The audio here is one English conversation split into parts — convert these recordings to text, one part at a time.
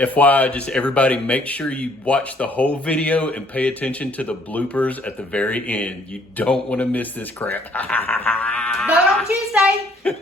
FYI, just everybody make sure you watch the whole video and pay attention to the bloopers at the very end. You don't want to miss this crap. Vote on Tuesday.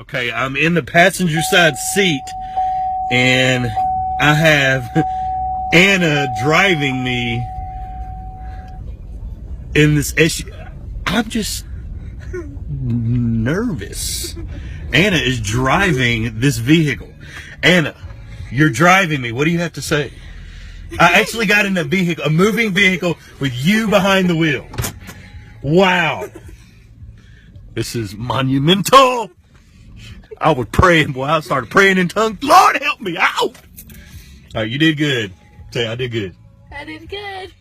Okay, I'm in the passenger side seat, and I have Anna driving me in this SUV. I'm just nervous. Anna is driving this vehicle. Anna, you're driving me. What do you have to say? I actually got in a vehicle, a moving vehicle, with you behind the wheel. Wow. This is monumental. I was praying, boy. I started praying in tongues. Lord, help me out. All right, you did good. Say, I did good. I did good.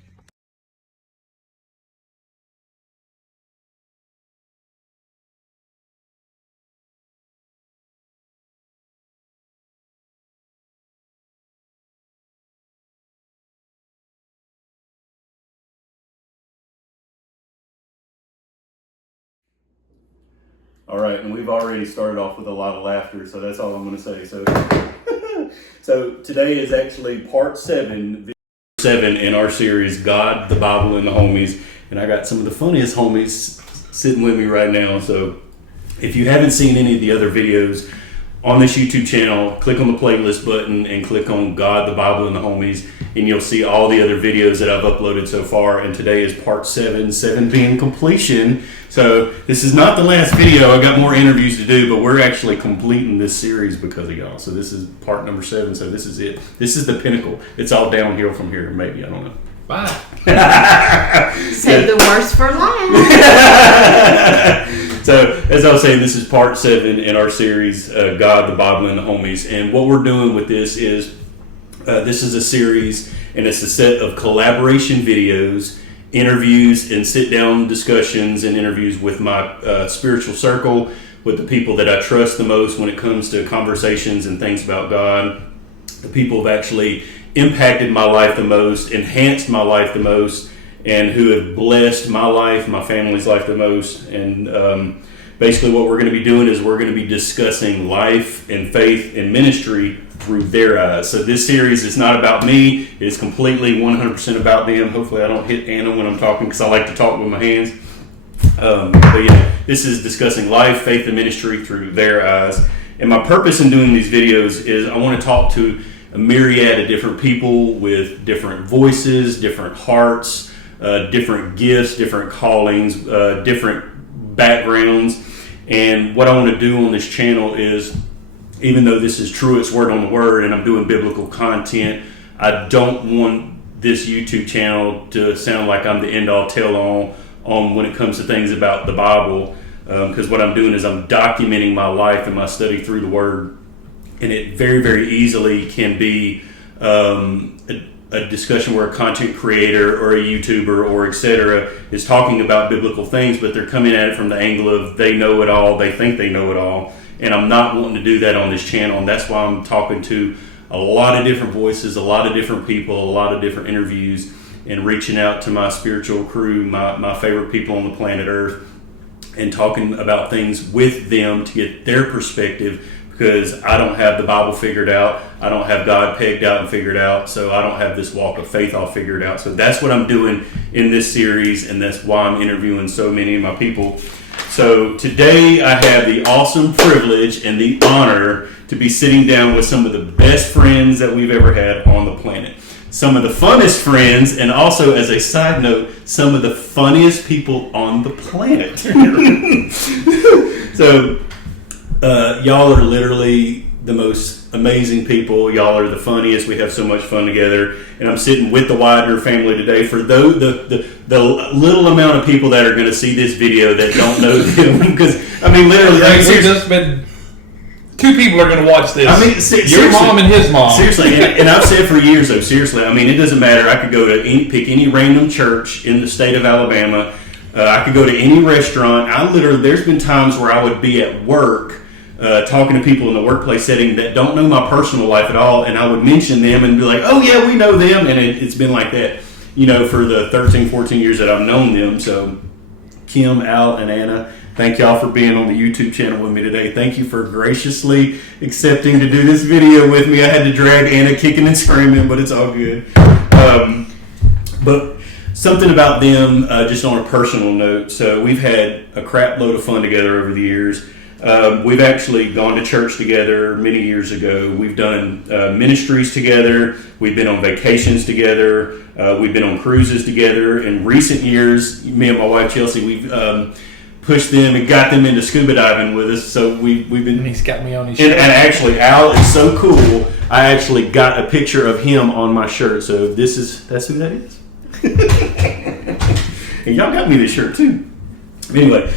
All right, and we've already started off with a lot of laughter, so that's all I'm going to say. So today is actually part 7 in our series, God, the Bible, and the Homies. And I got some of the funniest homies sitting with me right now. So if you haven't seen any of the other videos on this YouTube channel, click on the playlist button and click on God, the Bible, and the Homies, and you'll see all the other videos that I've uploaded so far. And today is part 7 being completion. So this is not the last video. I got more interviews to do, but we're actually completing this series because of y'all. So this is part number 7. So this is it. This is the pinnacle. It's all downhill from here, maybe. I don't know. Bye. Save the worst for last. So, as I was saying, this is part 7 in our series, God, the Bible, and the Homies. And what we're doing with this is a series, and it's a set of collaboration videos, interviews, and sit-down discussions and interviews with my spiritual circle, with the people that I trust the most when it comes to conversations and things about God, the people who have actually impacted my life the most, enhanced my life the most, and who have blessed my life, my family's life the most. And basically what we're going to be doing is we're going to be discussing life and faith and ministry through their eyes. So this series is not about me. It is completely 100% about them. Hopefully I don't hit Anna when I'm talking because I like to talk with my hands. But yeah, this is discussing life, faith, and ministry through their eyes. And my purpose in doing these videos is I want to talk to a myriad of different people with different voices, different hearts, different gifts, different callings, different backgrounds. And what I want to do on this channel is, even though this is true, it's word on the word, and I'm doing biblical content, I don't want this YouTube channel to sound like I'm the end-all, tell-all on when it comes to things about the Bible, because what I'm doing is I'm documenting my life and my study through the Word, and it very, very easily can be a discussion where a content creator or a YouTuber or etc. is talking about biblical things, but they're coming at it from the angle of they know it all, they think they know it all, and I'm not wanting to do that on this channel, and that's why I'm talking to a lot of different voices, a lot of different people, a lot of different interviews, and reaching out to my spiritual crew, my favorite people on the planet Earth, and talking about things with them to get their perspective, because I don't have the Bible figured out. I don't have God pegged out and figured out, so I don't have this walk of faith all figured out. So that's what I'm doing in this series, and that's why I'm interviewing so many of my people. So today I have the awesome privilege and the honor to be sitting down with some of the best friends that we've ever had on the planet. Some of the funnest friends, and also, as a side note, some of the funniest people on the planet. So Y'all are literally the most amazing people. Y'all are the funniest. We have so much fun together. And I'm sitting with the Widner family today. For those, the little amount of people that are going to see this video that don't know them, because I mean, literally, we just been. 2 people are going to watch this. I mean, your mom and his mom. Seriously, and I've said for years, though, seriously, I mean, it doesn't matter. I could go to pick any random church in the state of Alabama. I could go to any restaurant. There's been times where I would be at work talking to people in the workplace setting that don't know my personal life at all, and I would mention them and be like, oh, yeah, we know them. And it's been like that, for the 13, 14 years that I've known them. So, Kim, Al, and Anna, thank y'all for being on the YouTube channel with me today. Thank you for graciously accepting to do this video with me. I had to drag Anna kicking and screaming, but it's all good. But something about them, just on a personal note. So we've had a crap load of fun together over the years. We've actually gone to church together many years ago. We've done ministries together. We've been on vacations together. We've been on cruises together. In recent years, me and my wife Chelsea, we've pushed them and got them into scuba diving with us. So we've been. And he's got me on his shirt. And actually, Al is so cool. I actually got a picture of him on my shirt. So that's who that is. And y'all got me this shirt too. Anyway.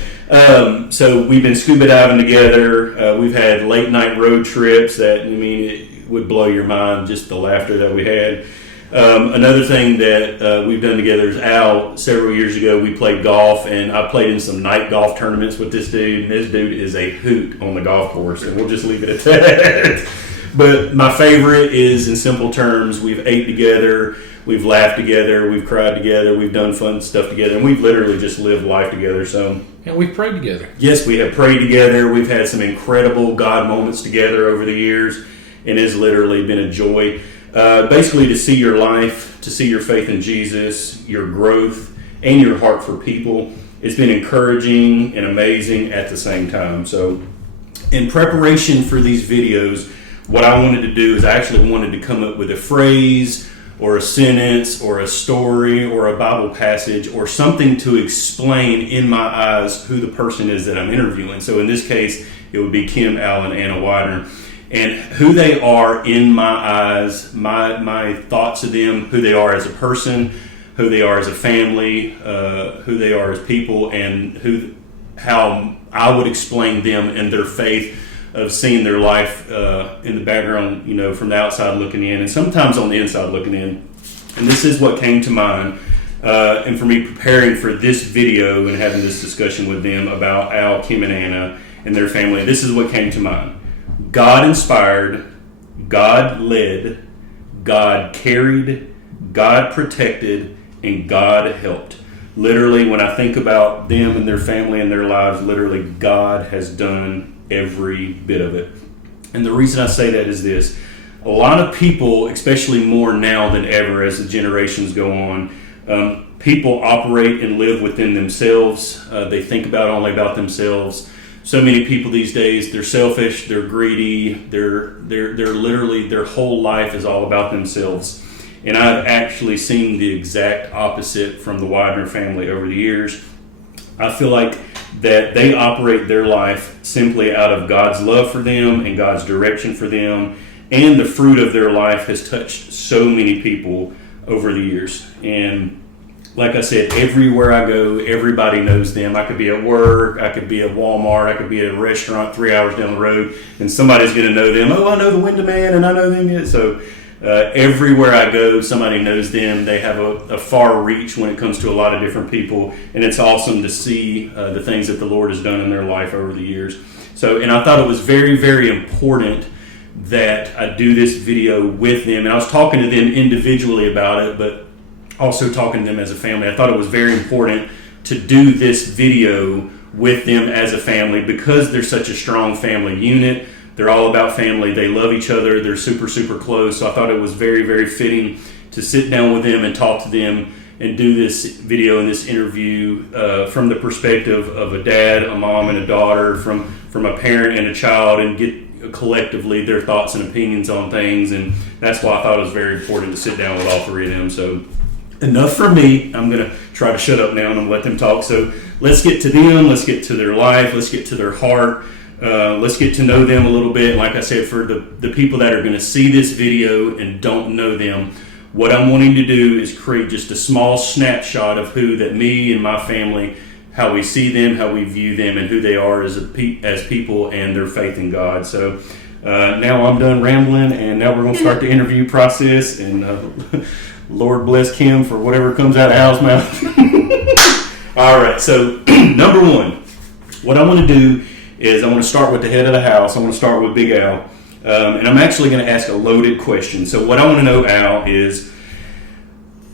So we've been scuba diving together. We've had late night road trips that, it would blow your mind, just the laughter that we had. Another thing that we've done together is Al, several years ago, we played golf, and I played in some night golf tournaments with this dude, and this dude is a hoot on the golf course, and we'll just leave it at that. But my favorite is, in simple terms, we've ate together, we've laughed together, we've cried together, we've done fun stuff together, and we've literally just lived life together. So, and we've prayed together. Yes, we have prayed together. We've had some incredible God moments together over the years, and it's literally been a joy. Basically, to see your life, to see your faith in Jesus, your growth, and your heart for people, it's been encouraging and amazing at the same time. So, in preparation for these videos, what I wanted to do is I actually wanted to come up with a phrase or a sentence or a story or a Bible passage or something to explain in my eyes who the person is that I'm interviewing. So in this case, it would be Kim, Al, and Anna Widner. And who they are in my eyes, my thoughts of them, who they are as a person, who they are as a family, who they are as people, and how I would explain them and their faith of seeing their life in the background, from the outside looking in, and sometimes on the inside looking in. And this is what came to mind. And for me preparing for this video and having this discussion with them about Al, Kim, and Anna and their family, this is what came to mind. God inspired, God led, God carried, God protected, and God helped. Literally, when I think about them and their family and their lives, literally God has done every bit of it. And the reason I say that is this. A lot of people, especially more now than ever as the generations go on, people operate and live within themselves. They think only about themselves. So many people these days, they're selfish, they're greedy, they're literally, their whole life is all about themselves. And I've actually seen the exact opposite from the Widner family over the years. I feel like that they operate their life simply out of God's love for them and God's direction for them, and the fruit of their life has touched so many people over the years. And like I said, everywhere I go, everybody knows them. I could be at work, I could be at Walmart, I could be at a restaurant 3 hours down the road, and somebody's going to know them. Oh, I know the window man, and I know them. So everywhere I go, somebody knows them. They have a far reach when it comes to a lot of different people, and it's awesome to see the things that the Lord has done in their life over the years. So, and I thought it was very, very important that I do this video with them, and I was talking to them individually about it, but also talking to them as a family. I thought it was very important to do this video with them as a family because they're such a strong family unit. They're all about family. They love each other. They're super, super close. So I thought it was very, very fitting to sit down with them and talk to them and do this video and this interview from the perspective of a dad, a mom, and a daughter, from a parent and a child, and get collectively their thoughts and opinions on things. And that's why I thought it was very important to sit down with all three of them. So enough for me. I'm going to try to shut up now and let them talk. So let's get to them. Let's get to their life. Let's get to their heart. let's get to know them a little bit. Like I said, for the people that are going to see this video and don't know them, what I'm wanting to do is create just a small snapshot of who that me and my family, how we see them, how we view them, and who they are as people and their faith in God. So now I'm done rambling, and now we're going to start the interview process. And Lord bless Kim for whatever comes out of Al's mouth. All right. So number one, what I want to do is I want to start with the head of the house. I want to start with Big Al. And I'm actually going to ask a loaded question. So what I want to know, Al, is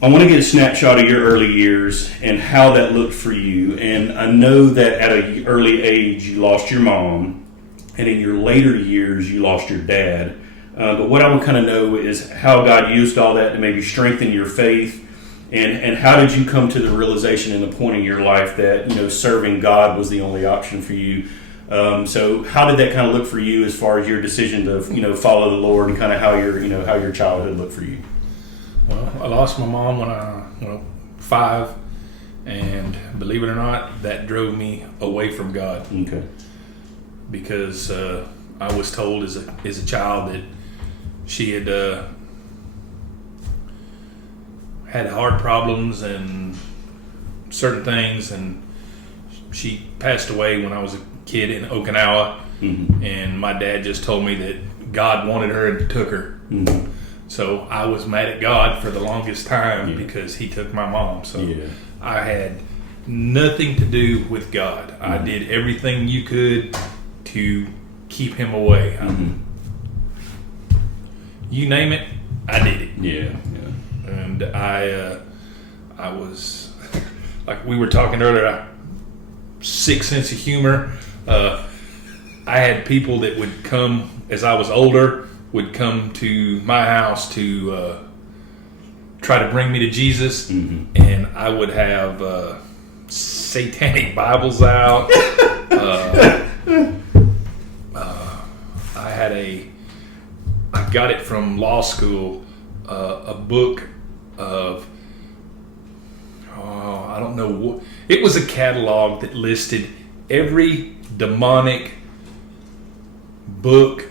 I want to get a snapshot of your early years and how that looked for you. And I know that at an early age you lost your mom, and in your later years you lost your dad. But what I would kind of know is how God used all that to maybe strengthen your faith, and how did you come to the realization and the point in your life that, you know, serving God was the only option for you. So how did that kind of look for you as far as your decision to, you know, follow the Lord, and kind of how your childhood looked for you? Well, I lost my mom when I was 5, and believe it or not, that drove me away from God. Okay. Because I was told as a child that she had had heart problems and certain things, and she passed away when I was a kid in Okinawa. Mm-hmm. And my dad just told me that God wanted her and took her. Mm-hmm. So I was mad at God for the longest time because he took my mom. So I had nothing to do with God. Mm-hmm. I did everything you could to keep him away. Mm-hmm. You name it, I did it. Yeah. And I was, like we were talking earlier, sick sense of humor. I had people that would come as I was older, would come to my house to try to bring me to Jesus. Mm-hmm. And I would have satanic Bibles out. I got it from law school, a book of, I don't know what, it was a catalog that listed every demonic book,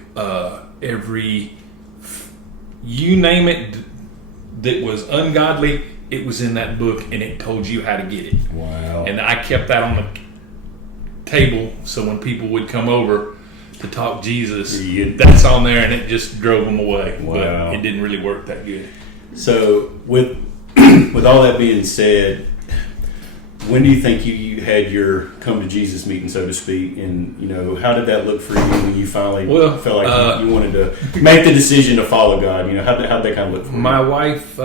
every, you name it, that was ungodly, it was in that book, and it told you how to get it. Wow. And I kept that on the table, so when people would come over to talk Jesus, that's on there, and it just drove them away. Wow. But it didn't really work that good. So with all that being said, when do you think you had your come to Jesus meeting, so to speak, and, you know, how did that look for you when you finally felt like you wanted to make the decision to follow God? You know, how did that kind of look for you? My wife,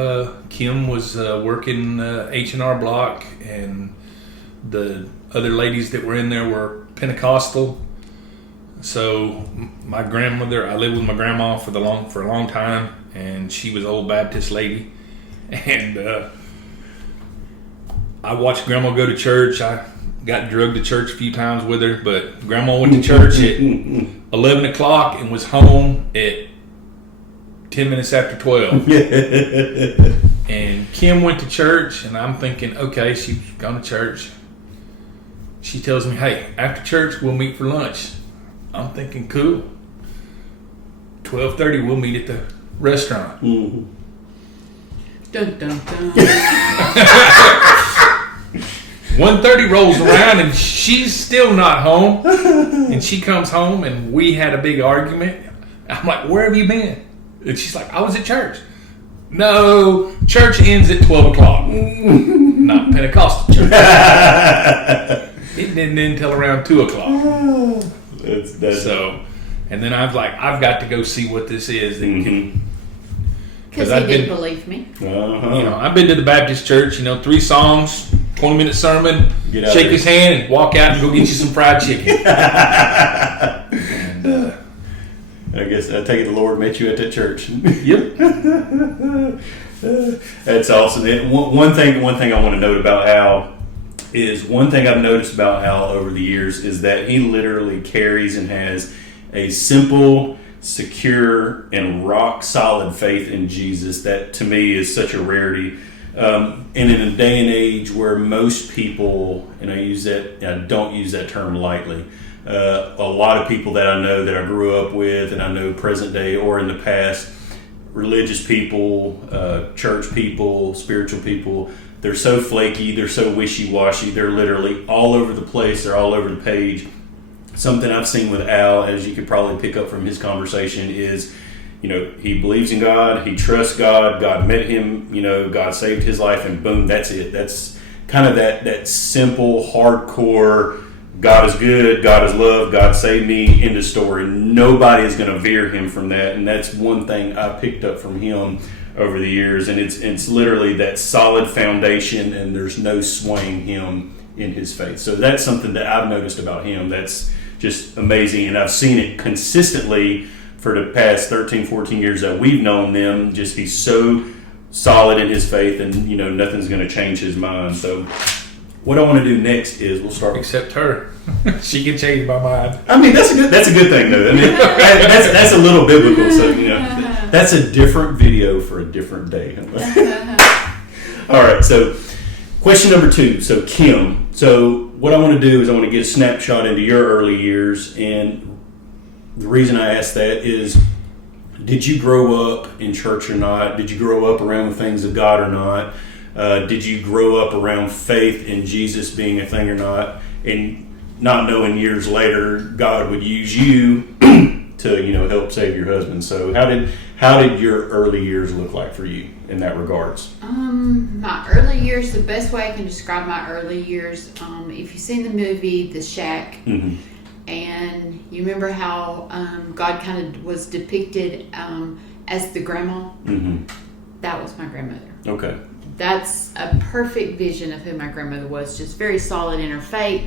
Kim, was working H&R Block, and the other ladies that were in there were Pentecostal. So my grandmother, I lived with my grandma for a long time, and she was an old Baptist lady, and I watched Grandma go to church. I got drugged to church a few times with her, but Grandma went to church at 11 o'clock and was home at 10 minutes after 12. And Kim went to church, and I'm thinking, okay, she's gone to church. She tells me, hey, after church, we'll meet for lunch. I'm thinking, cool. 12:30, we'll meet at the restaurant. Mm-hmm. Dun, dun, dun. 1:30 rolls around, and she's still not home. And she comes home, and we had a big argument. I'm like, where have you been? And she's like, I was at church. No, church ends at 12 o'clock. Not Pentecostal church. It didn't end until around 2 o'clock. So, and then I was like, I've got to go see what this is. Because he didn't believe me. You know, I've been to the Baptist church, 3 songs, 20-minute sermon, shake his hand and walk out and go get you some fried chicken. And I guess I take it the Lord met you at that church. Yep. That's awesome. And one thing I want to note about Al is, one thing I've noticed about Al over the years is that he literally carries and has a simple, secure, and rock solid faith in Jesus that to me is such a rarity. And in a day and age where most people, and I don't use that term lightly, a lot of people that I know that I grew up with and I know present day or in the past, religious people, church people, spiritual people, they're so flaky, they're so wishy-washy, they're literally all over the place, they're all over the page. Something I've seen with Al, as you could probably pick up from his conversation, is, he believes in God, he trusts God, God met him, God saved his life, and boom, that's it. That's kind of that simple, hardcore, God is good, God is love, God saved me, end of story. Nobody is going to veer him from that, and that's one thing I picked up from him over the years, and it's literally that solid foundation, and there's no swaying him in his faith. So that's something that I've noticed about him that's just amazing, and I've seen it consistently for the past 13, 14 years that we've known them. Just he's so solid in his faith, and nothing's going to change his mind. So what I want to do next is we'll start. Except her, she can change my mind. I mean, that's a good thing, though. I mean, that's a little biblical. So that's a different video for a different day. All right. So question number 2. So Kim. So what I want to do is I want to get a snapshot into your early years, and the reason I ask that is, did you grow up in church or not? Did you grow up around the things of God or not? Did you grow up around faith in Jesus being a thing or not? And not knowing years later God would use you to help save your husband. So how did your early years look like for you in that regards? My early years, the best way I can describe my early years, if you've seen the movie The Shack, Mm-hmm. and you remember how God kind of was depicted as the grandma, Mm-hmm. that was my grandmother. Okay. That's a perfect vision of who my grandmother was. Just very solid in her faith.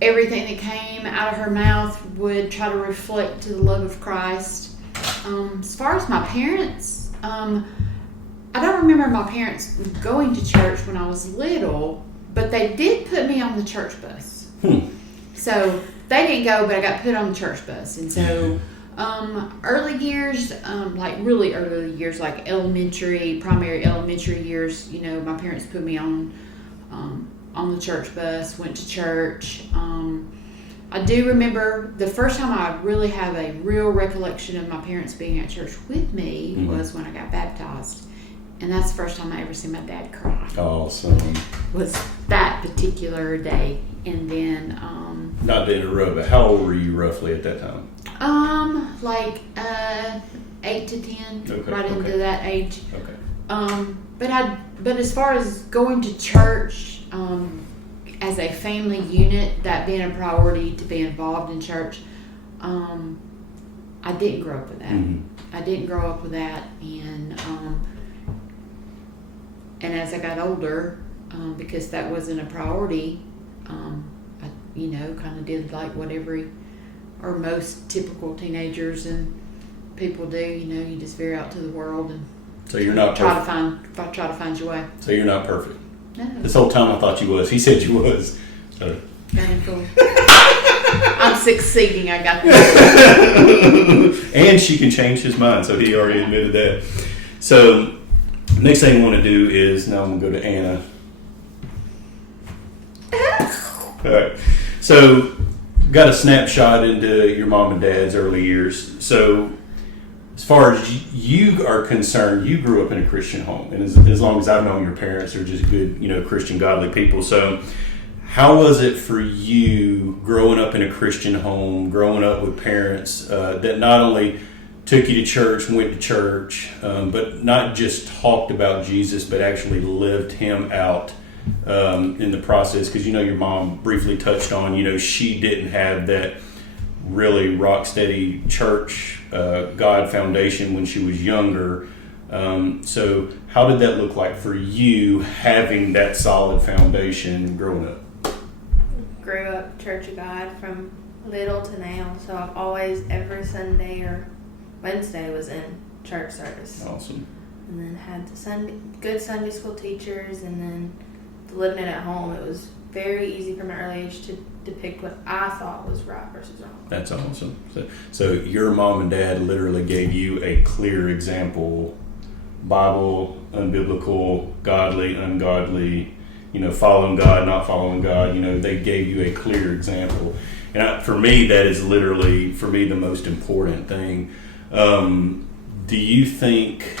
Everything that came out of her mouth would try to reflect to the love of Christ. As far as my parents, I don't remember my parents going to church when I was little, but they did put me on the church bus. So they didn't go, but I got put on the church bus. And so early years, like really early years, like primary elementary years, my parents put me on the church bus, went to church. I do remember the first time I really have a real recollection of my parents being at church with me was when I got baptized. And that's the first time I ever seen my dad cry. Awesome. Was that particular day. And then Not to interrupt, but how old were you roughly at that time? like 8 to 10, Okay, right into okay. that age. Okay. But as far as going to church, as a family unit, that being a priority to be involved in church, I didn't grow up with that. Mm-hmm. I didn't grow up with that, and as I got older, because that wasn't a priority, I kind of did like what or most typical teenagers and people do. You just veer out to the world and So you're not try perfect. to find your way. So you're not perfect. No, This whole time I thought you was. He said you was. So. kind of cool. I'm succeeding. I got that. And she can change his mind, so he already admitted that. So next thing I want to do is, now I'm going to go to Anna. All right. So got a snapshot into your mom and dad's early years. So as far as you are concerned, you grew up in a Christian home. And as long as I've known your parents are just good, Christian, godly people. So how was it for you growing up in a Christian home, growing up with parents that not only took you to church, went to church, but not just talked about Jesus, but actually lived him out in the process? Because your mom briefly touched on, she didn't have that really rock steady church God foundation when she was younger. So how did that look like for you, having that solid foundation growing up? Grew up Church of God from little to now, so I've always, every Sunday or Wednesday was in church service. Awesome. And then had good Sunday school teachers, and then living it at home, it was very easy from an early age to depict what I thought was right versus wrong. That's awesome. So your mom and dad literally gave you a clear example, Bible, unbiblical, godly, ungodly, following God, not following God. They gave you a clear example. And for me, that is literally, for me, the most important thing. Do you think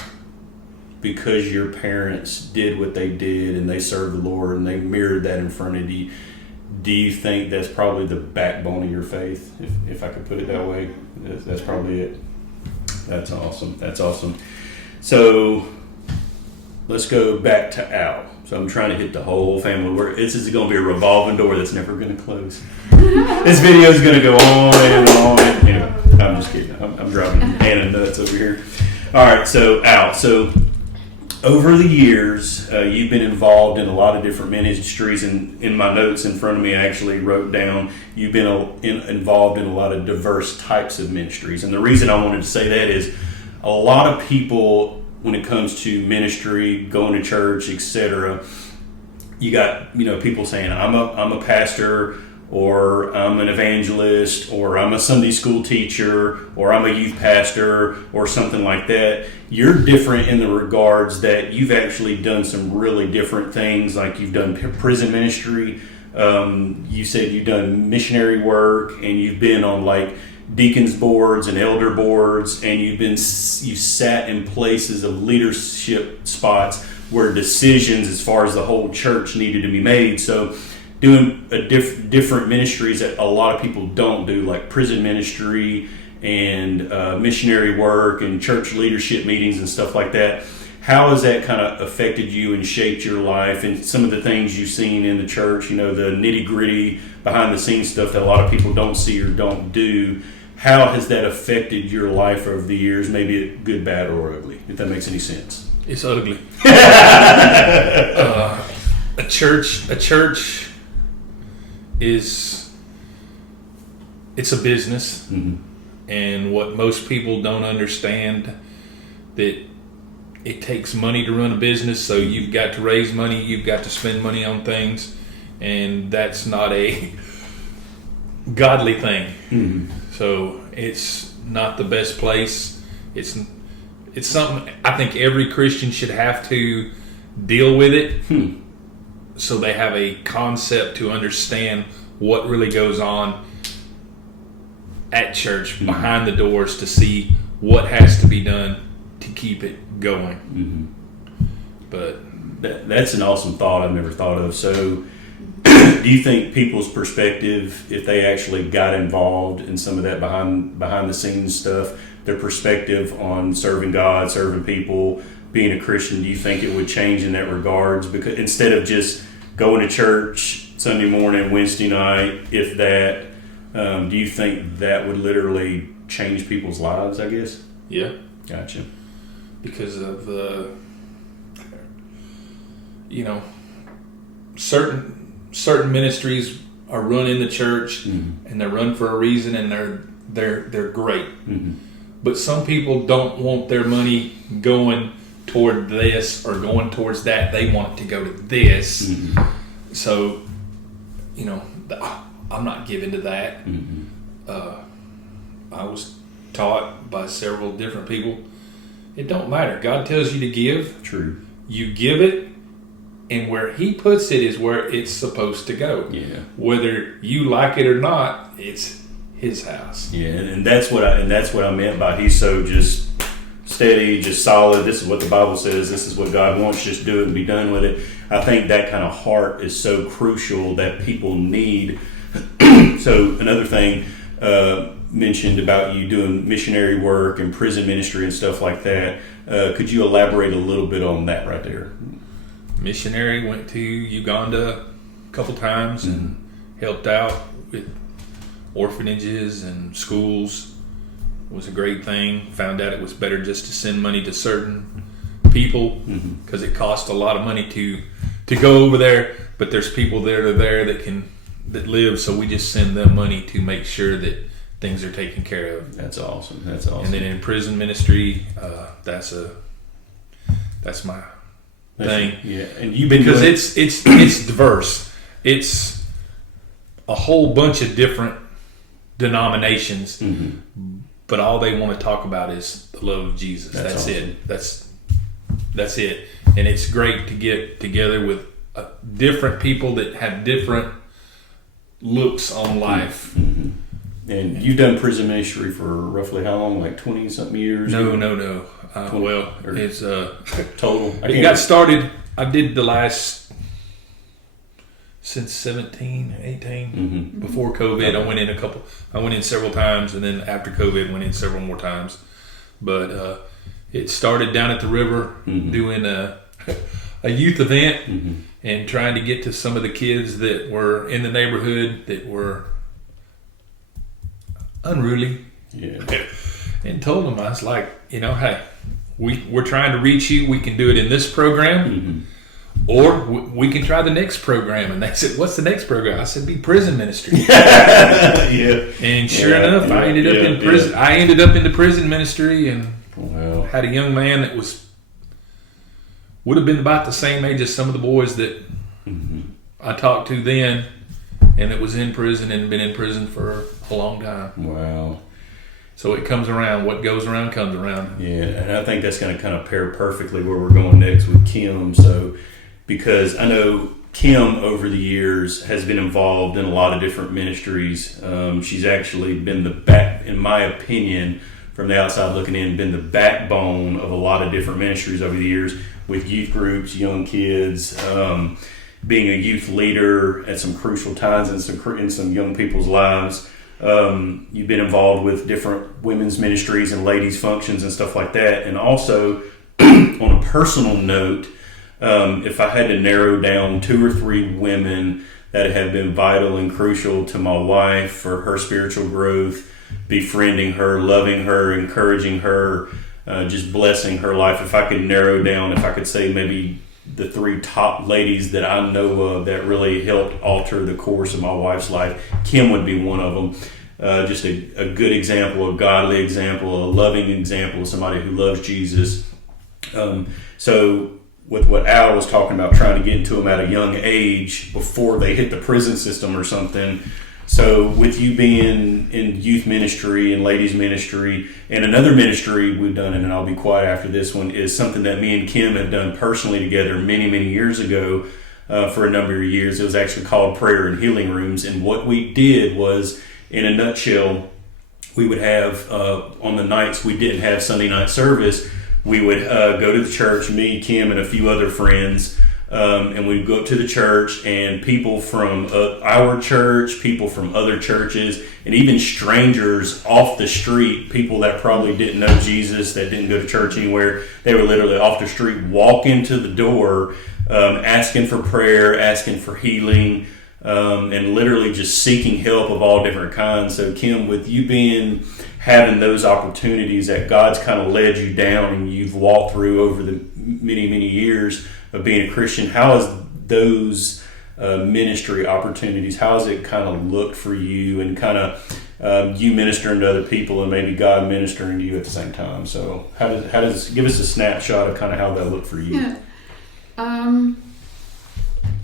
because your parents did what they did and they served the Lord and they mirrored that in front of you, do you think that's probably the backbone of your faith, if I could put it that way? That's probably it. That's awesome. That's awesome. So let's go back to Al. So I'm trying to hit the whole family. This is going to be a revolving door that's never going to close. This video is going to go on and on. Anyway, I'm just kidding. I'm driving Hannah nuts over here. All right, so Al. So over the years, you've been involved in a lot of different ministries. And in my notes in front of me, I actually wrote down you've been involved in a lot of diverse types of ministries. And the reason I wanted to say that is a lot of people, when it comes to ministry, going to church, etc., you got people saying I'm a pastor, or I'm an evangelist, or I'm a Sunday school teacher, or I'm a youth pastor, or something like that. You're different in the regards that you've actually done some really different things. Like you've done prison ministry. You said you've done missionary work, and you've been on like deacons boards and elder boards, and you've sat in places of leadership spots where decisions as far as the whole church needed to be made. So doing different ministries that a lot of people don't do, like prison ministry and missionary work and church leadership meetings and stuff like that. How has that kind of affected you and shaped your life and some of the things you've seen in the church, the nitty gritty behind the scenes stuff that a lot of people don't see or don't do? How has that affected your life over the years, maybe good, bad, or ugly, if that makes any sense? It's ugly. A church it's a business. Mm-hmm. And what most people don't understand, that it takes money to run a business, so you've got to raise money, you've got to spend money on things, and that's not a godly thing. Mm-hmm. So it's not the best place. It's something I think every Christian should have to deal with it, so they have a concept to understand what really goes on at church, behind the doors, to see what has to be done to keep it going. Mm-hmm. But that's an awesome thought I've never thought of. So do you think people's perspective, if they actually got involved in some of that behind the scenes stuff, their perspective on serving God, serving people, being a Christian, do you think it would change in that regards? Because instead of just going to church Sunday morning, Wednesday night, if that, do you think that would literally change people's lives, I guess? yeah, Gotcha. because of certain ministries are run in the church, Mm-hmm. and they're run for a reason, and they're great. Mm-hmm. But some people don't want their money going toward this or going towards that. They want it to go to this. Mm-hmm. So, I'm not given to that. Mm-hmm. I was taught by several different people, it don't matter. God tells you to give. True. You give it, and where He puts it is where it's supposed to go. Yeah. Whether you like it or not, it's His house. Yeah, and that's what I meant by He's so just steady, just solid. This is what the Bible says. This is what God wants. Just do it and be done with it. I think that kind of heart is so crucial that people need. So another thing mentioned about you doing missionary work and prison ministry and stuff like that. Could you elaborate a little bit on that right there? Missionary, went to Uganda a couple times and helped out with orphanages and schools. It was a great thing. Found out it was better just to send money to certain people, because it cost a lot of money to go over there, but there's people there that live, so we just send them money to make sure that things are taken care of. That's awesome. That's awesome. And then in prison ministry, that's my thing. Yeah, and you've been because doing... it's diverse. It's a whole bunch of different denominations, but all they want to talk about is the love of Jesus. That's awesome. it. That's it. And it's great to get together with different people that have different looks on life. Mm-hmm. And you've done prison ministry for roughly how long? Like 20-something years? No. Or It's total. it got started. I did the last since 17, 18. Mm-hmm. Before COVID, I went in several times, and then after COVID, went in several more times. But it started down at the river, mm-hmm. doing a youth event, mm-hmm. and trying to get to some of the kids that were in the neighborhood that were unruly. Yeah. And told them, I was like, hey, we're trying to reach you. We can do it in this program, Mm-hmm. or we can try the next program. And they said, what's the next program? I said, be prison ministry. Yeah. And sure enough, I ended up in prison. I ended up in the prison ministry, and had a young man that would have been about the same age as some of the boys that mm-hmm. I talked to then, and that was in prison and been in prison for a long time. Wow. So it comes around. What goes around comes around. Yeah, and I think that's going to kind of pair perfectly where we're going next with Kim. So, because I know Kim over the years has been involved in a lot of different ministries. She's actually been in my opinion, from the outside looking in, been the backbone of a lot of different ministries over the years with youth groups, young kids, being a youth leader at some crucial times in some young people's lives. You've been involved with different women's ministries and ladies' functions and stuff like that. And also, on a personal note, if I had to narrow down 2 or 3 women that have been vital and crucial to my wife for her spiritual growth, befriending her, loving her, encouraging her, just blessing her life, if I could narrow down, if I could say maybe the 3 top ladies that I know of that really helped alter the course of my wife's life, Kim would be one of them. Just a good example, a godly example, a loving example of somebody who loves Jesus. So with what Al was talking about, trying to get into them at a young age before they hit the prison system or something. So with you being in youth ministry and ladies ministry, and another ministry we've done, and I'll be quiet after this one, is something that me and Kim have done personally together many, many years ago for a number of years. It was actually called Prayer and Healing Rooms. And what we did was, in a nutshell, we would have, on the nights we didn't have Sunday night service, we would go to the church, me, Kim, and a few other friends, and we'd go up to the church, and people from our church, people from other churches, and even strangers off the street, people that probably didn't know Jesus, that didn't go to church anywhere, they were literally off the street, walk into the door, asking for prayer, asking for healing, and literally just seeking help of all different kinds. So Kim, with you having those opportunities that God's kind of led you down and you've walked through over the many, many years of being a Christian, how has those ministry opportunities, how has it kind of looked for you, and kind of you ministering to other people and maybe God ministering to you at the same time? So how does give us a snapshot of kind of how that looked for you? Yeah.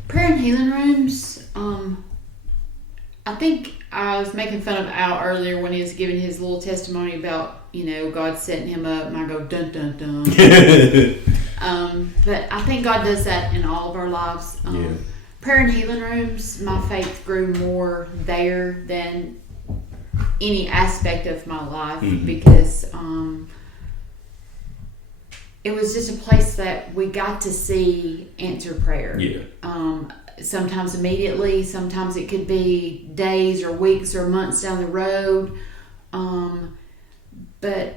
Prayer and healing rooms. I think I was making fun of Al earlier when he was giving his little testimony about, God setting him up, and I go, dun, dun, dun. But I think God does that in all of our lives. Prayer and healing rooms, my faith grew more there than any aspect of my life, because it was just a place that we got to see answered prayer. Sometimes immediately, sometimes it could be days or weeks or months down the road. But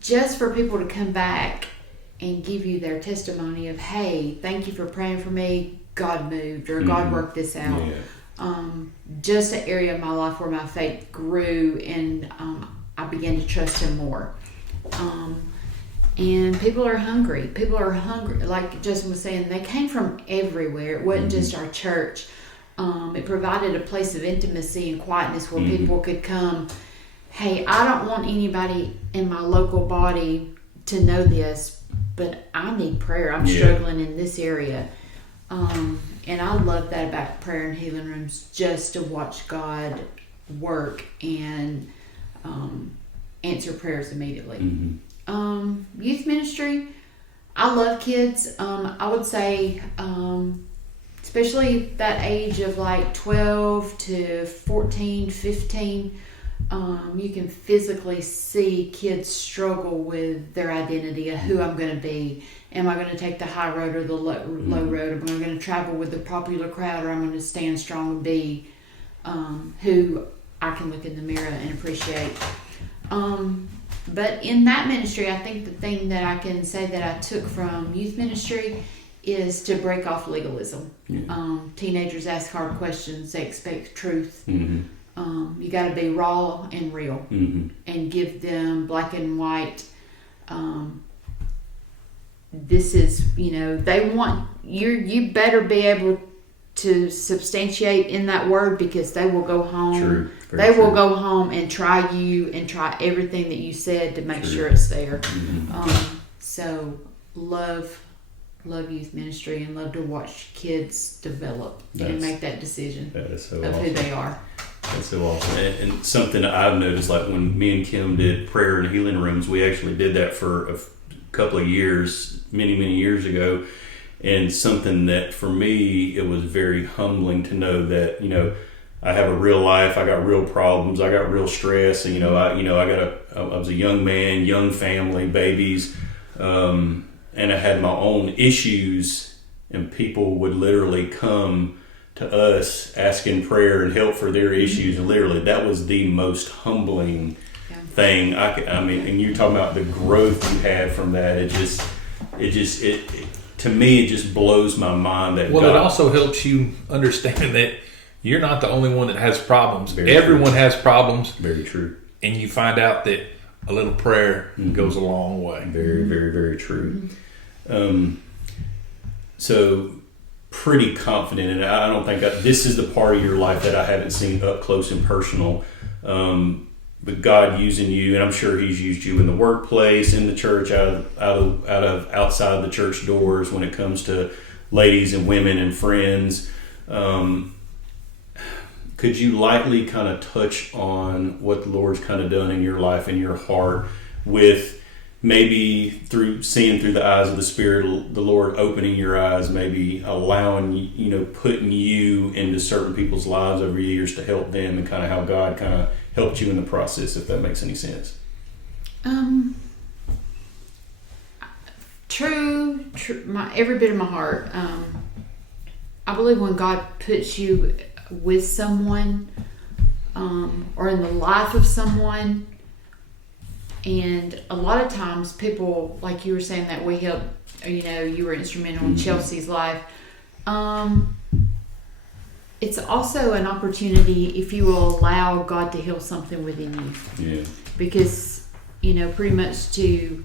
just for people to come back and give you their testimony of, hey, thank you for praying for me, God moved, or God worked this out. Just an area of my life where my faith grew, and I began to trust Him more. And people are hungry. People are hungry. Like Justin was saying, they came from everywhere. It wasn't just our church. It provided a place of intimacy and quietness where people could come. Hey, I don't want anybody in my local body to know this, but I need prayer. I'm struggling in this area. And I love that about prayer and healing rooms, just to watch God work and answer prayers immediately. Youth ministry, I love kids. I would say, especially that age of like 12 to 14, 15, you can physically see kids struggle with their identity of who I'm going to be. Am I going to take the high road or the low road? Am I going to travel with the popular crowd, or I'm going to stand strong and be who I can look in the mirror and appreciate? But in that ministry, I think the thing that I can say that I took from youth ministry is to break off legalism. Yeah. Teenagers ask hard questions. They expect truth. Mm-hmm. You got to be raw and real, mm-hmm. and give them black and white. This is, they want you better be able to substantiate in that word, because they will go home. True. They will go home and try you and try everything that you said to make sure it's there. Mm-hmm. So love youth ministry and love to watch kids develop and make that decision so of awesome. who they are. That's so awesome. And something that I've noticed, like when me and Kim did prayer and healing rooms, we actually did that for a couple of years, many years ago. And something that for me, it was very humbling to know that, I have a real life. I got real problems. I got real stress. And, I was a young man, young family, babies. And I had my own issues, and people would literally come to us asking prayer and help for their issues. And literally that was the most humbling thing. And you're talking about the growth you had from that. It to me, it just blows my mind that Well, God, it also helps you understand that you're not the only one that has problems. Very Everyone true. has problems. Very true. And you find out that a little prayer mm-hmm. goes a long way. Very, very, very true. So pretty confident, and I don't think this is the part of your life that I haven't seen up close and personal. But God using you, and I'm sure He's used you in the workplace, in the church, outside the church doors, when it comes to ladies and women and friends. Could you lightly kind of touch on what the Lord's kind of done in your life and your heart, with maybe seeing through the eyes of the Spirit, the Lord opening your eyes, maybe allowing, putting you into certain people's lives over years to help them, and kind of how God kind of helped you in the process, if that makes any sense? True. Every bit of my heart. I believe when God puts you with someone, or in the life of someone, and a lot of times people, like you were saying, that we helped, you were instrumental in Chelsea's life. It's also an opportunity, if you will allow God to heal something within you. Yeah. Because, pretty much to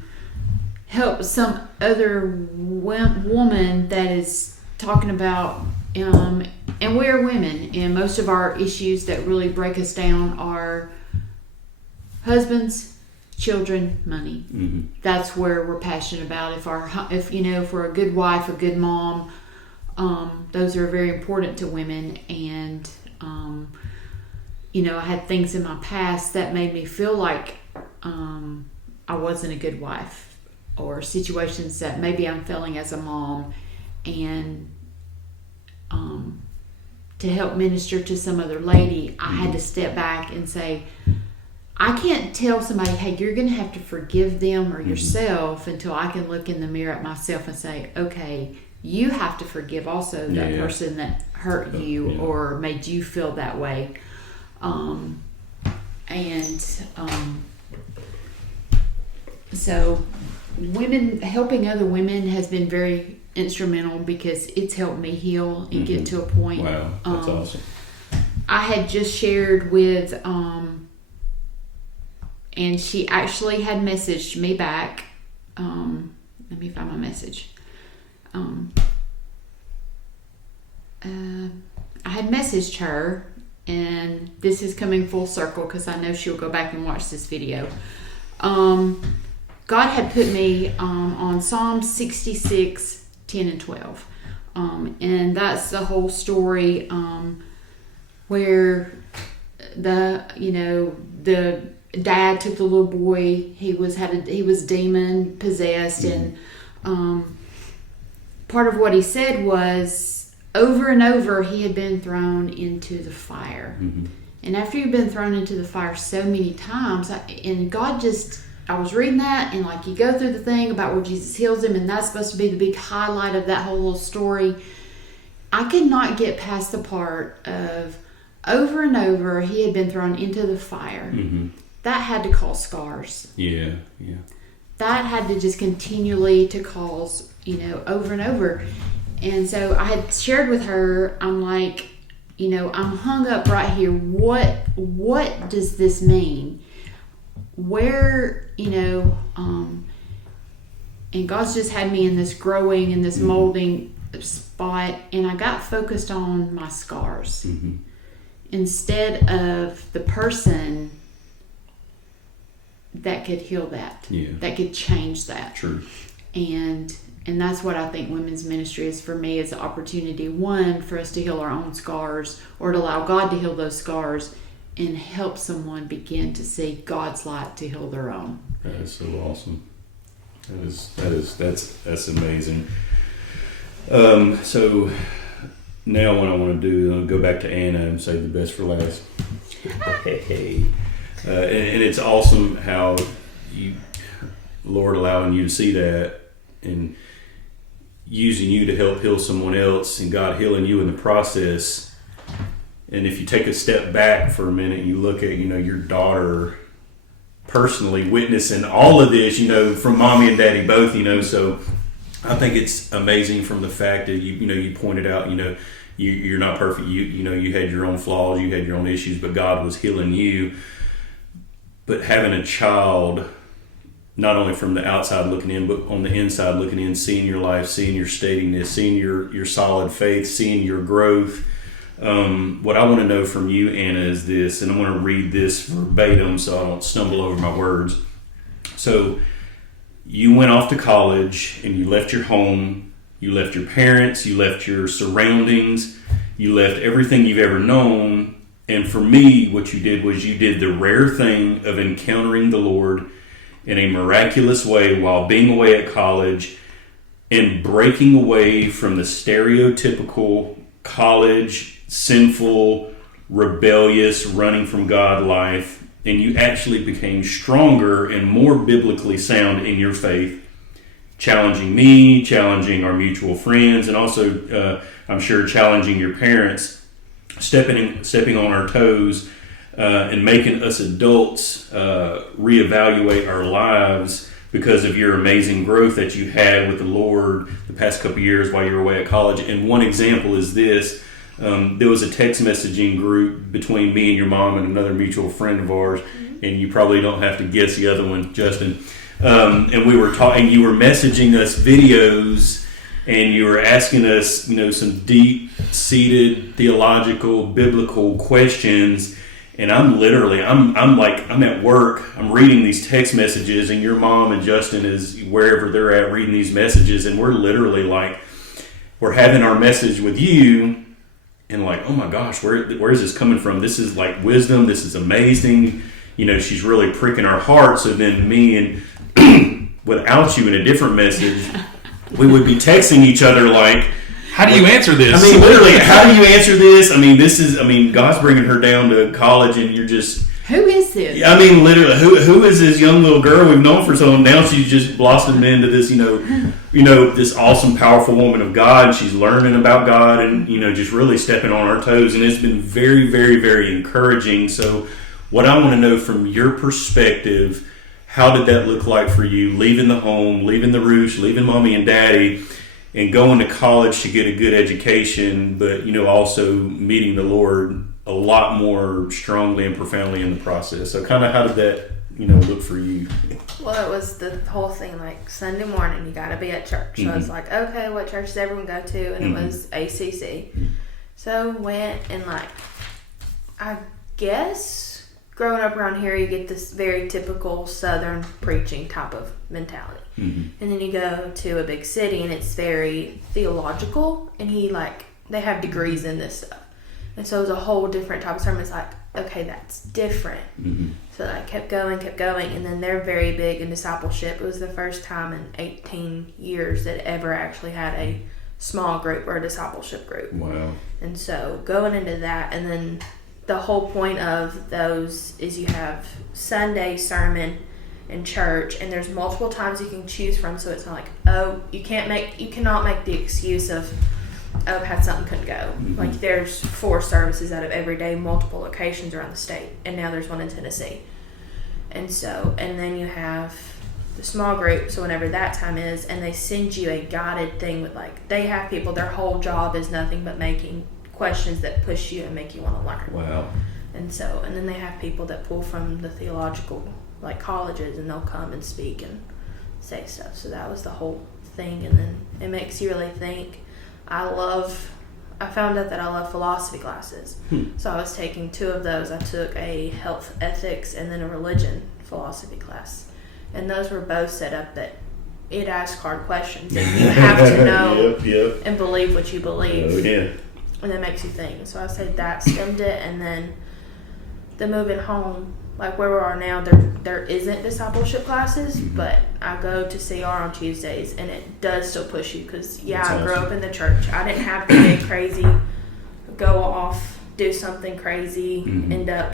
help some other woman that is talking about, and we are women, and most of our issues that really break us down are husbands, children, money. Mm-hmm. That's where we're passionate about. If we're a good wife, a good mom, those are very important to women. And I had things in my past that made me feel like I wasn't a good wife, or situations that maybe I'm failing as a mom, and to help minister to some other lady, I had to step back and say, I can't tell somebody, hey, you're going to have to forgive them or yourself, until I can look in the mirror at myself and say, okay, you have to forgive also that person that hurt you or made you feel that way. So helping other women has been very instrumental, because it's helped me heal and get to a point. Wow, that's awesome. I had just shared with, and she actually had messaged me back. Let me find my message. I had messaged her, and this is coming full circle because I know she'll go back and watch this video. God had put me on Psalm 66, 10 and 12. And that's the whole story where the dad took the little boy. He was demon possessed, and part of what he said was over and over he had been thrown into the fire. Mm-hmm. And after you've been thrown into the fire so many times, and God just, I was reading that, and like you go through the thing about where Jesus heals him, and that's supposed to be the big highlight of that whole little story. I could not get past the part of over and over he had been thrown into the fire. Mm-hmm. That had to cause scars. Yeah. That had to just continually to cause, over and over. And so I had shared with her, I'm like, I'm hung up right here. What does this mean? Where, and God's just had me in this growing and this molding spot, and I got focused on my scars instead of the person that could heal that, that could change that. True. And that's what I think women's ministry is for me, is an opportunity, one, for us to heal our own scars, or to allow God to heal those scars and help someone begin to see God's light to heal their own. That is so awesome. That's amazing. So now what I want to do, I'll go back to Anna and save the best for last. Hey. And it's awesome how you, Lord, allowing you to see that and using you to help heal someone else, and God healing you in the process. And if you take a step back for a minute and you look at, your daughter personally witnessing all of this, from mommy and daddy both, so I think it's amazing from the fact that you pointed out, you're not perfect. You had your own flaws, you had your own issues, but God was healing you. But having a child, not only from the outside looking in, but on the inside looking in, seeing your life, seeing your steadiness, seeing your solid faith, seeing your growth. What I want to know from you, Anna, is this, and I want to read this verbatim so I don't stumble over my words. So you went off to college and you left your home, you left your parents, you left your surroundings, you left everything you've ever known. And for me, what you did was you did the rare thing of encountering the Lord in a miraculous way while being away at college and breaking away from the stereotypical college, sinful, rebellious, running from God life. And you actually became stronger and more biblically sound in your faith, challenging me, challenging our mutual friends, and also, I'm sure, challenging your parents, stepping on our toes, and making us adults reevaluate our lives because of your amazing growth that you had with the Lord the past couple of years while you were away at college. And one example is this. There was a text messaging group between me and your mom and another mutual friend of ours, and you probably don't have to guess the other one, Justin. And we were talking, you were messaging us videos, and you were asking us, some deep-seated theological, biblical questions. And I'm at work, I'm reading these text messages, and your mom and Justin is wherever they're at reading these messages, and we're literally we're having our message with you, and oh my gosh, where is this coming from? This is wisdom, this is amazing. She's really pricking our hearts. So then me and without you in a different message, we would be texting each other how do you answer this? Literally, how do you answer this? God's bringing her down to college, and you're just... Who is this? Literally, who is this young little girl we've known for so long? Now she's just blossomed into this, this awesome, powerful woman of God. She's learning about God and, just really stepping on our toes. And it's been very, very, very encouraging. So what I want to know from your perspective, how did that look like for you, leaving the home, leaving the roost, leaving mommy and daddy, and going to college to get a good education, but, also meeting the Lord a lot more strongly and profoundly in the process. So kind of how did that, look for you? Well, it was the whole thing, Sunday morning, you got to be at church. So it's okay, what church does everyone go to? And it was ACC. So went and I guess growing up around here, you get this very typical Southern preaching type of mentality. And then you go to a big city and it's very theological, and they have degrees in this stuff. And so it was a whole different type of sermon. It's okay, that's different. Mm-hmm. So I kept going, and then they're very big in discipleship. It was the first time in 18 years that ever actually had a small group or a discipleship group. Wow. And so going into that, and then the whole point of those is you have Sunday sermon in church, and there's multiple times you can choose from, so it's not like, oh, you cannot make the excuse of, oh, had something, couldn't go. Mm-hmm. Like, there's 4 services out of every day, multiple locations around the state, and now there's one in Tennessee. And so, and then you have the small group, so whenever that time is, and they send you a guided thing with, like, they have people, their whole job is nothing but making questions that push you and make you want to learn. Wow. And so, and then they have people that pull from the theological, like, colleges, and they'll come and speak and say stuff. So that was the whole thing, and then it makes you really think. I found out that I love philosophy classes. So I was taking 2 of those. I took a health ethics and then a religion philosophy class. And those were both set up that it asks hard questions. And you have to know Yep. and believe what you believe. Oh, yeah. And that makes you think. So I say that stemmed it. And then the moving home, like where we are now, there isn't discipleship classes, but I go to CR on Tuesdays, and it does still push you because, That's I grew awesome. up in the church. I didn't have to get crazy, go off, do something crazy, end up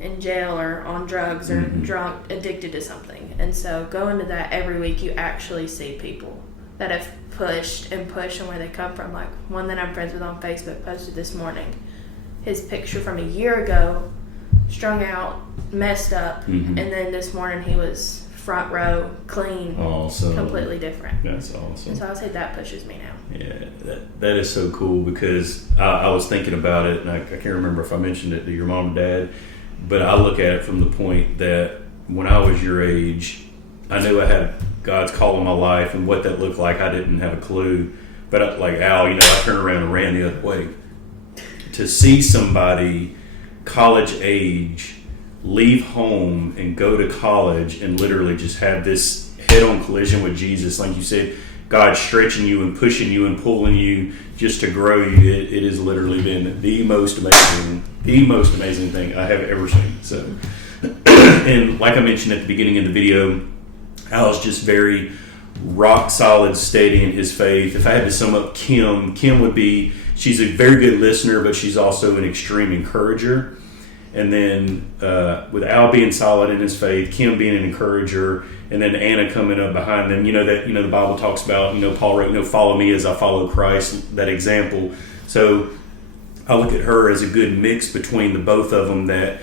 in jail or on drugs or drunk, addicted to something. And so going to that every week, you actually see people that have pushed and where they come from. Like one that I'm friends with on Facebook posted this morning his picture from a year ago, strung out, messed up, and then this morning he was front row, clean, Awesome. completely different. That's awesome. And so I would say that pushes me now. Yeah, that is so cool because I was thinking about it, and I can't remember if I mentioned it to your mom and dad, but I look at it from the point that when I was your age, I knew I had God's call in my life, and what that looked like, I didn't have a clue. But like Al, I turned around and ran the other way. To see somebody college age leave home and go to college and literally just have this head-on collision with Jesus, like you said, God stretching you and pushing you and pulling you just to grow you, it has literally been the most amazing thing I have ever seen. So, and like I mentioned at the beginning of the video, Al's just very rock solid, steady in his faith. If I had to sum up Kim would be, she's a very good listener, but she's also an extreme encourager. And then with Al being solid in his faith, Kim being an encourager, and then Anna coming up behind them. The Bible talks about, Paul wrote, follow me as I follow Christ, that example. So I look at her as a good mix between the both of them, that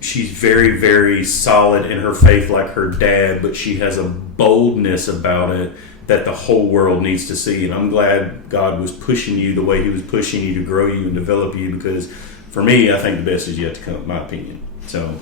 she's very, very solid in her faith like her dad, but she has a boldness about it that the whole world needs to see. And I'm glad God was pushing you the way he was pushing you to grow you and develop you, because for me, I think the best is yet to come, in my opinion. So,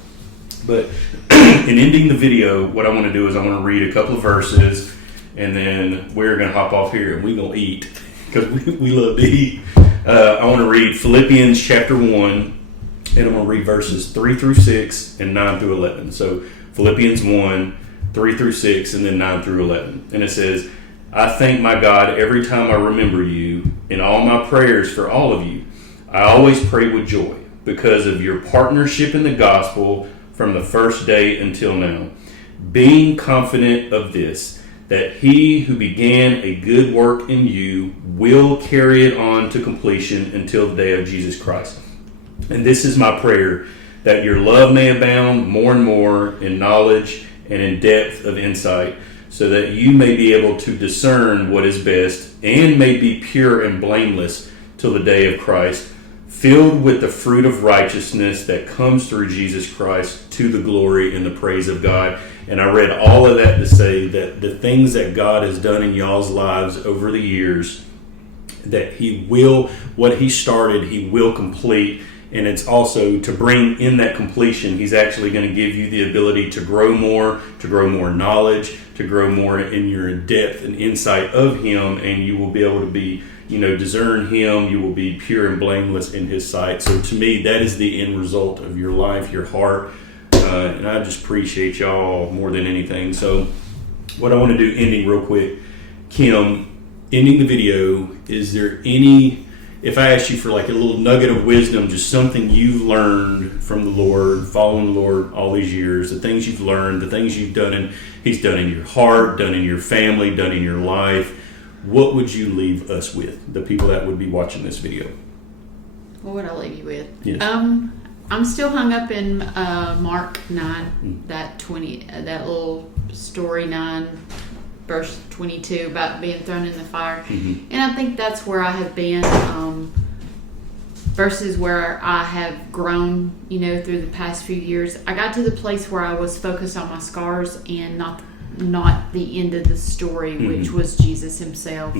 but in ending the video, what I want to do is I want to read a couple of verses, and then we're going to hop off here and we're going to eat, because we love to eat. I want to read Philippians chapter 1, and I'm going to read verses 3 through 6 and 9 through 11. So Philippians 1, 3 through 6, and then 9 through 11. And it says, I thank my God every time I remember you in all my prayers for all of you. I always pray with joy because of your partnership in the gospel from the first day until now, being confident of this, that he who began a good work in you will carry it on to completion until the day of Jesus Christ. And this is my prayer, that your love may abound more and more in knowledge and in depth of insight, so that you may be able to discern what is best and may be pure and blameless till the day of Christ, filled with the fruit of righteousness that comes through Jesus Christ to the glory and the praise of God. And I read all of that to say that the things that God has done in y'all's lives over the years, that he will, what he started, he will complete. And it's also to bring in that completion, he's actually going to give you the ability to grow more knowledge, to grow more in your depth and insight of him, and you will be able to be, discern him. You will be pure and blameless in his sight. So to me, that is the end result of your life, your heart. And I just appreciate y'all more than anything. So what I want to do, ending real quick, Kim, ending the video, is there any if I asked you for like a little nugget of wisdom, just something you've learned from the Lord, following the Lord all these years, the things you've learned, the things you've done, and He's done in your heart, done in your family, done in your life, what would you leave us with, the people that would be watching this video? What would I leave you with? Yes. I'm still hung up in Mark 9, that little story 9, verse 22 about being thrown in the fire. And I think that's where I have been versus where I have grown, through the past few years. I got to the place where I was focused on my scars and not the end of the story, which was Jesus himself.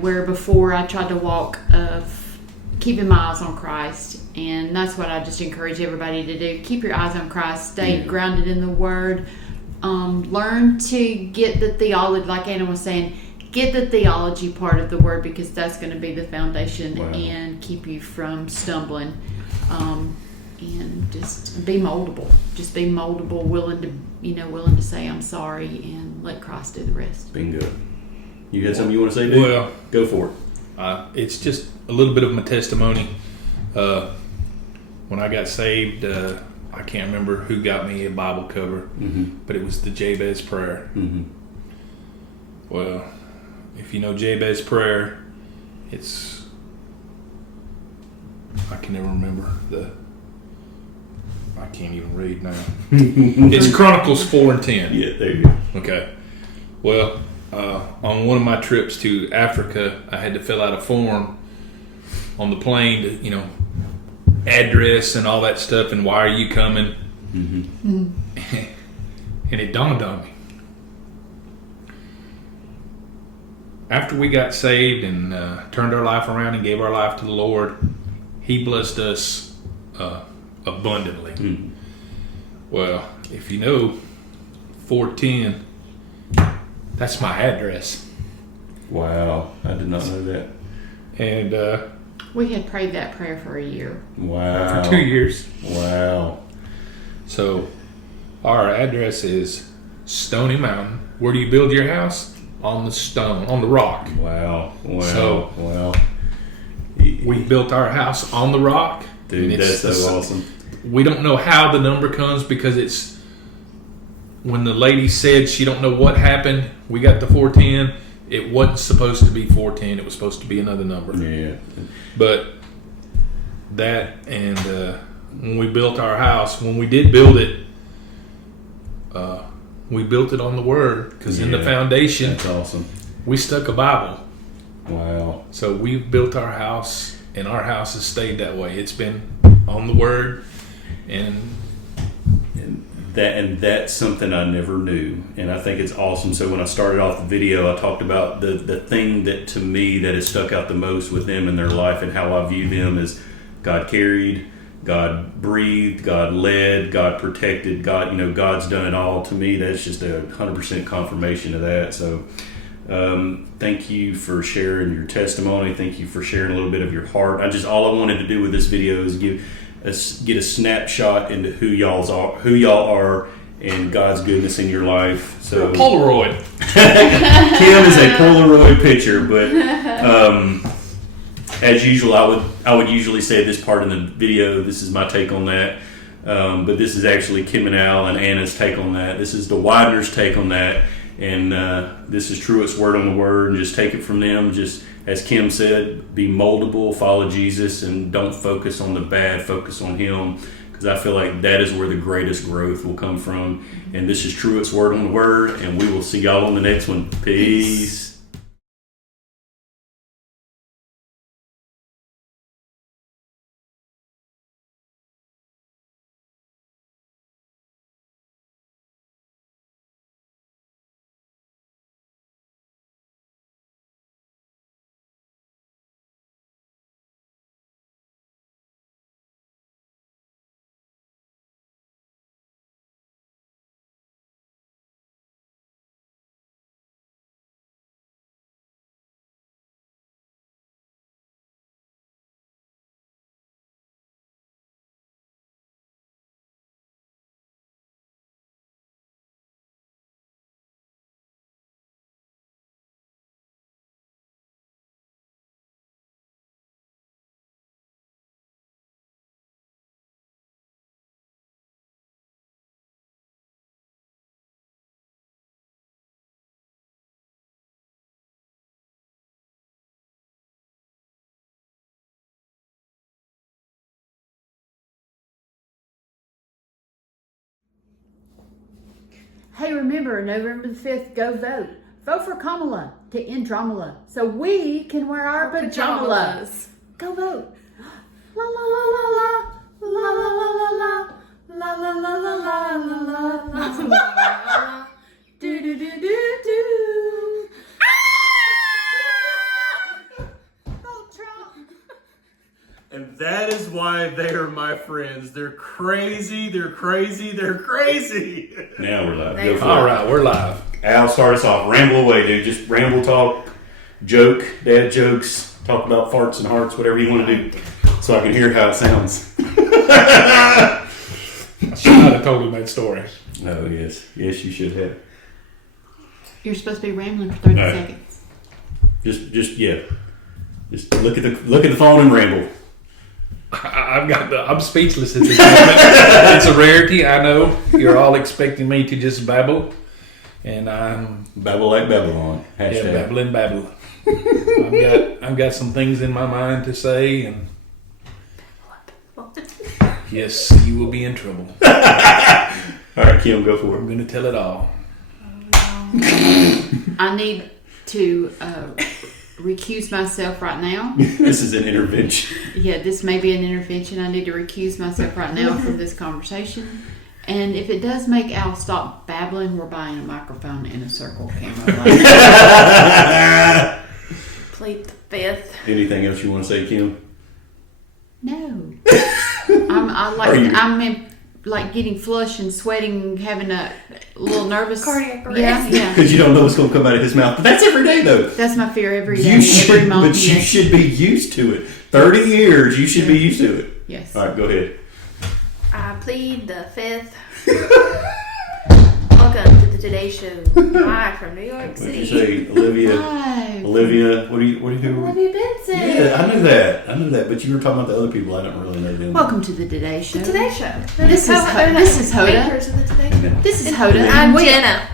Where before I tried to walk keeping my eyes on Christ, and that's what I just encourage everybody to do. Keep your eyes on Christ, stay grounded in the Word, learn to get the theology, like Anna was saying, get the theology part of the Word, because that's going to be the foundation and keep you from stumbling. And just be moldable. Just be moldable, willing to say I'm sorry and let Christ do the rest. Bingo. You had something you want to say, dude? Well, go for it. It's just a little bit of my testimony. When I got saved, I can't remember who got me a Bible cover, but it was the Jabez prayer. Well, if you know Jabez prayer, I can never remember I can't even read now. It's Chronicles 4:10. Yeah, there you go. Okay. Well, on one of my trips to Africa, I had to fill out a form on the plane to, address and all that stuff, and why are you coming? And it dawned on me. After we got saved and turned our life around and gave our life to the Lord, He blessed us abundantly. Well, if you know 410, that's my address. Wow, I did not know that. And We had prayed that prayer for a year. Wow. for 2 years. Wow. So our address is Stony Mountain. Where do you build your house? On the stone, on the rock. Wow. So- wow. We built our house on the rock. Dude, And that's so awesome. We don't know how the number comes, because it's when the lady said she don't know what happened. We got the 410. It wasn't supposed to be 410. It was supposed to be another number. Yeah. But that, and when we built our house, when we did build it, we built it on the Word, because in the foundation, That's awesome. we stuck a Bible. Wow. So we've built our house, and our house has stayed that way. It's been on the Word, and that's something I never knew, and I think it's awesome. So when I started off the video, I talked about the thing that to me that has stuck out the most with them in their life, and how I view them as God carried, God breathed, God led, God protected, God's done it all. To me, that's just 100% confirmation of that. So thank you for sharing your testimony. Thank you for sharing a little bit of your heart. All I wanted to do with this video is get a snapshot into who y'all are and God's goodness in your life. So Polaroid. Kim is a Polaroid picture, but as usual, I would usually say this part in the video. This is my take on that, but this is actually Kim and Al and Anna's take on that. This is the Widner's take on that, and this is Truett's word on the Word. And just take it from them. Just as Kim said, be moldable, follow Jesus, and don't focus on the bad. Focus on Him, because I feel like that is where the greatest growth will come from. And this is Truett's word on the Word, and we will see y'all on the next one. Peace. Hey, remember, November the 5th, go vote. Vote for Kamala to end Dramala so we can wear our pajamas. Go vote. La la la la la. La la la la la. La la la la la la la. Do do do do do. Oh, Trump. And that is why they are my friends. They're crazy. They're crazy. They're crazy. Now we're live. Go for All it. right, we're live. Al, start us off. Ramble away, dude. Just ramble, talk, joke, dad jokes, talk about farts and hearts, whatever you want to do, so I can hear how it sounds. I should not have told him that story. Oh, yes. Yes, you should have. You're supposed to be rambling for 30 All right. seconds. Just look at the phone and ramble. I'm speechless at this moment. It's a rarity. I know you're all expecting me to just babble, and I'm Babble like Babylon. Hashtag. babbling. I've got some things in my mind to say, and yes, you will be in trouble. All right, Kim, go for I'm it. going to tell it all. I need to recuse myself right now. This is an intervention. Yeah, this may be an intervention. I need to recuse myself right now from this conversation. And if it does make Al stop babbling, we're buying a microphone and a circle camera. Plead the fifth. Anything else you want to say, Kim? No. Are you- I'm like getting flushed and sweating, having a little nervous. Cardiac arrest. Yeah. Because you don't know what's going to come out of his mouth. But that's every day, though. That's my fear every day, You every should, moment. but you should be used to it. 30 years, you should be used to it. Yes. All right, go ahead. I plead the fifth. Welcome to the Today Show, live from New York What did you City. say, Olivia? Hi. Olivia, who? Olivia Benson. Yeah, I knew that. But you were talking about the other people. I don't really know them. Welcome to the Today Show. The Today Show. This is Hoda. Anchors of the Today Show. This is Hoda. I'm and we, Jenna.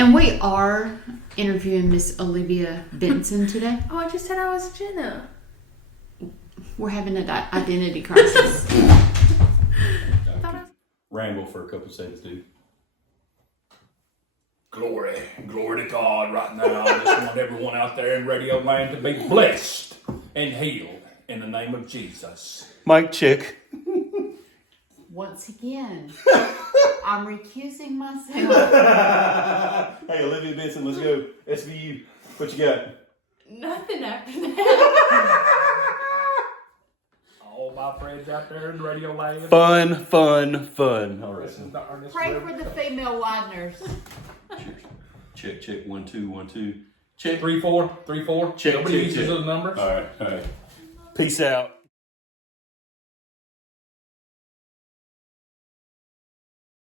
and we are interviewing Miss Olivia Benson today. Oh, I just said I was Jenna. We're having an identity crisis. Ramble for a couple seconds, dude. Glory to God right now. I just want everyone out there in Radio Land to be blessed and healed in the name of Jesus. Mic check. Once again, I'm recusing myself. Hey, Olivia Benson, let's go. SVU. What you got? Nothing after that. All my friends out there in Radio Land. Fun. All right. Pray for the female Widners. Check. 1 2 1 2. Check. 3 4 3 4. Check, Nobody check, uses check. those numbers. All right. Peace out.